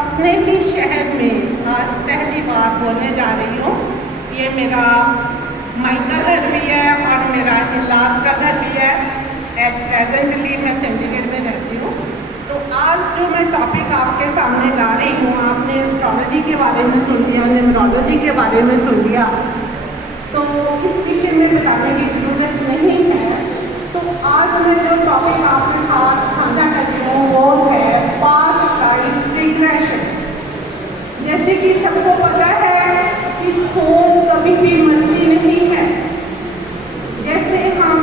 अपने ही शहर में आज पहली बार बोलने जा रही हूँ। ये मेरा मायका घर भी है और मेरा इलाज का घर भी है। एट प्रेजेंटली मैं चंडीगढ़ में रहती हूँ। तो आज जो मैं टॉपिक आपके सामने ला रही हूँ, आपने एस्ट्रोलॉजी के बारे में सुन लिया, न्यूमरोलॉजी के बारे में सुन लिया, तो इस विषय में बताने की ज़रूरत नहीं है। तो आज मैं जो टॉपिक आपके साथ साझा कर रही हूँ वो है पास्ट लाइफ रिग्रेशन। जैसे कि सबको पता है कि सोल कभी भी मरती नहीं है। जैसे हम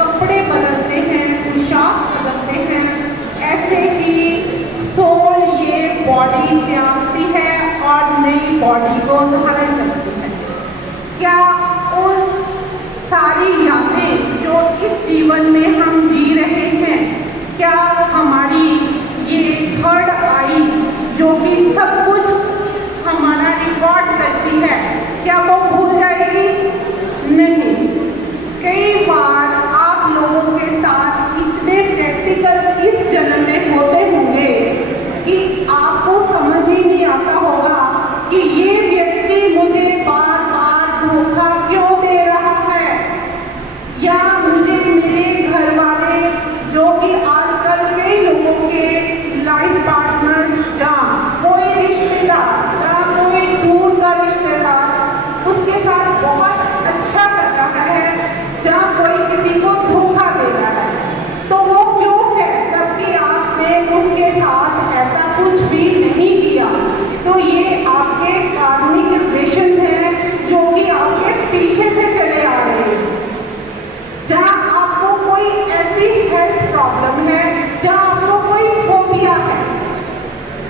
कपड़े बदलते हैं, पोशाक बदलते हैं, ऐसे ही सोल ये बॉडी त्यागती है और नई बॉडी को धारण करती है। क्या उस सारी यादें जो इस जीवन में हम जी रहे हैं, क्या हमारी ये थर्ड आई जो कि सब कुछ हमारा रिकॉर्ड करती है, क्या वो भूल जाएगी? नहीं। कई बार आप लोगों के साथ इतने प्रैक्टिकल्स इस जन्म में होते होंगे कि आपको समझ ही नहीं आता होगा कि ये व्यक्ति मुझे बार बार धोखा क्यों दे रहा है, या मुझे मेरे घर वाले जो कि आजकल कई लोगों के लाइफ पार्टनर्स या कोई रिश्तेदार या कोई दूर का रिश्तेदार उसके साथ बहुत अच्छा कर रहा है, जहाँ कोई किसी को धोखा दे रहा है, तो वो क्यों है जबकि आपने उसके साथ ऐसा कुछ भी नहीं किया। तो ये आपके कार्मिक रिलेशंस हैं जो कि आपके पीछे से चले आ रहे हैं। जहाँ आपको कोई ऐसी हेल्थ प्रॉब्लम है, जहाँ आपको कोई फोबिया है,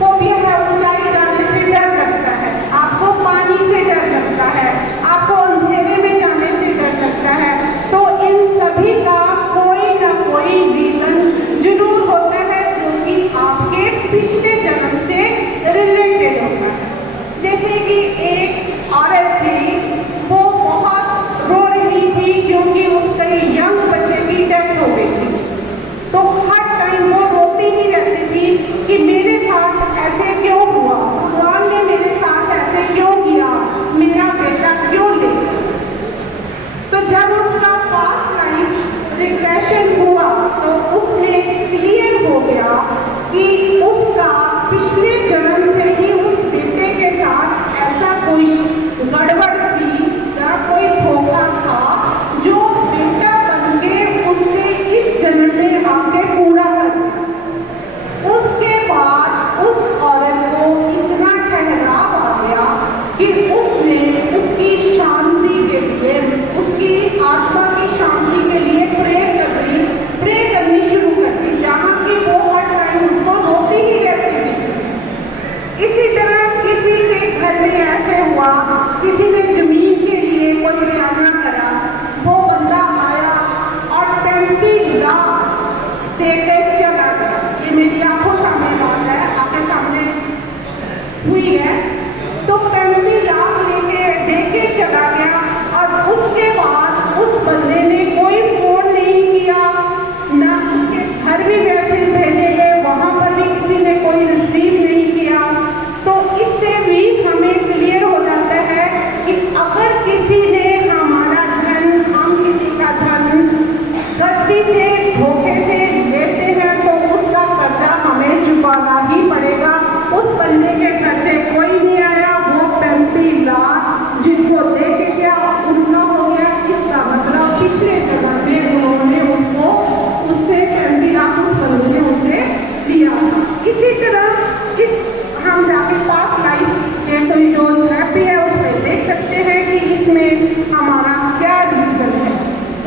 ऊंचाई जाने से डर लगता है, आपको पानी से डर लगता है, आपको अंधेरे में जाने से डर लगता है, तो इन सभी का कोई ना कोई रीजन जरूर होता है जो कि आपके पिछले जन्म से रिलेटेड होता है। जैसे कि एक औरत थी, वो बहुत रो रही थी क्योंकि उसके यंग बच्चे की डेथ हो गई थी। तो हर टाइम वो रोती ही रहती थी कि मेरे साथ ऐसे क्यों हुआ, भगवान ने मेरे साथ ऐसे क्यों किया, मेरा बेटा क्यों ले। तो जब उसका पास्ट लाइफ रिग्रेशन हुआ तो उसमें क्लियर हो गया कि उसका पिछले जन्म से ही उस बेटे के साथ ऐसा कोई गड़बड़ थी या कोई धोखा था जो बेटा बन के उससे इस जन्म में आके पूरा कर दिया। उसके बाद उस औरत को इतना ठहराव आ गया कि उसने उसकी शांति के लिए, उसकी आत्मा की शांति के लिए प्रे करनी शुरू कर दी, जहाँ कि वो हर टाइम उसको रोती ही रहती थी। इसी तरह किसी के घर में ऐसे हुआ, किसी ने जमीन के लिए कोई बयाना करा, वो बंदा आया और 35 लाख देके चला गया। ये मेरी आंखों सामने बात है, आपके सामने हुई है। तो 35 लाख देके चला गया और उसके बाद उस बंदे ने कोई फोन नहीं किया, ना उसके घर भी मैसेज भेजे गए, वहां पर भी किसी ने कोई रिसीव नहीं किया। तो इससे भी हमें क्लियर हो जाता है कि अगर किसी ने हमारा धन, हम किसी का धन गलती से, धोखे से लेते हैं तो उसका कर्जा हमें चुकाना ही पड़ेगा। उस बंदे के घर से कोई नहीं आया, वो 35 लाख जिनको दे के क्या उनका हो गया, इसका मतलब पिछले जन्म में उन्होंने उससे 35 लाख उस बंदे ने उसे दिया था। इसी तरह इस हम जाके पास्ट लाइफ जो थेरेपी है उसमें देख सकते हैं कि इसमें हमारा क्या रीजन है।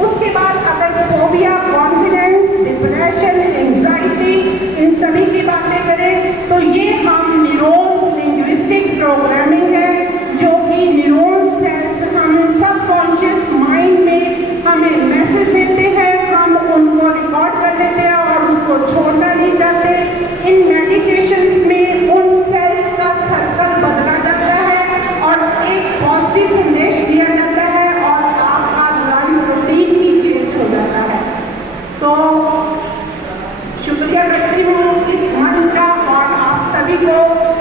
उसके बाद अगर फोबिया, कॉन्फिडेंस, डिप्रेशन, एंजाइटी, इन सभी की बातें करें तो ये हम न्यूरॉन्स लिंग्विस्टिक प्रोग्रामिंग है, जो कि न्यूरॉन सेल्स हम सबकॉन्शियस माइंड में हमें मैसेज देते हैं, हम उनको रिकॉर्ड कर लेते हैं और उसको छोड़ना नहीं चाहते। इन मेडिटेशंस में उन सेल्स का सर्कल बदला जाता है और एक पॉजिटिव संदेश दिया जाता है और आपका लाइफ रूटीन ही चेंज हो जाता है। सो शुक्रिया करती हूँ इस मंच का और आप सभी को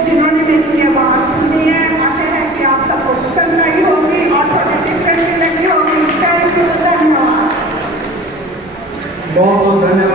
जिन्होंने मेरी आवाज़ सुनी है। आशा है कि आप सबको पसंद आई होगी और थोड़ी डिफरेंट लगी होगी। थैंक यू, धन्यवाद। बहुत बहुत धन्यवाद।